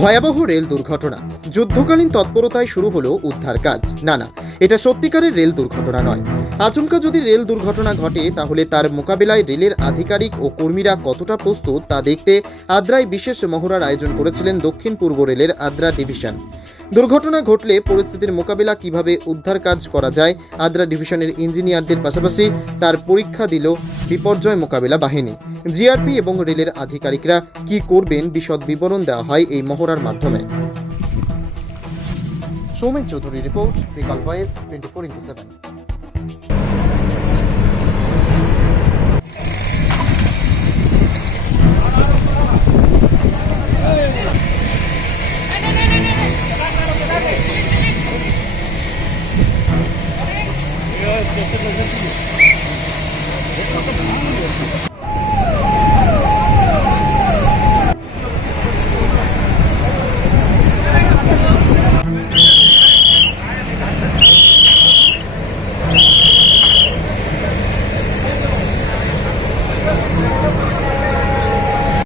ভয়াবহ রেল দুর্ঘটনা। যুদ্ধকালীন তৎপরতায় শুরু হলো উদ্ধার কাজ। না না, এটা সত্যিকারের রেল দুর্ঘটনা নয়। আচমকা যদি রেল দুর্ঘটনা ঘটে, তাহলে তার মোকাবেলায় রেলের আধিকারিক ও কর্মীরা কতটা প্রস্তুত তা দেখতে আদ্রায় বিশেষ মহড়ার আয়োজন করেছিলেন দক্ষিণ পূর্ব রেলের আদ্রা ডিভিশন। দুর্ঘটনা ঘটলে পরিস্থিতির মোকাবিলা কীভাবে উদ্ধার কাজ করা যায়, আদ্রা ডিভিশনের ইঞ্জিনিয়ারদের পাশাপাশি তার পরীক্ষা দিল বিপর্যয় মোকাবিলা বাহিনী। জিআরপি এবং রেলের আধিকারিকরা কি করবেন বিশদ বিবরণ দেওয়া হয় এই মহড়ার মাধ্যমে। Soumen Chowdhury report Bikalpa twenty four into seven. よかったな。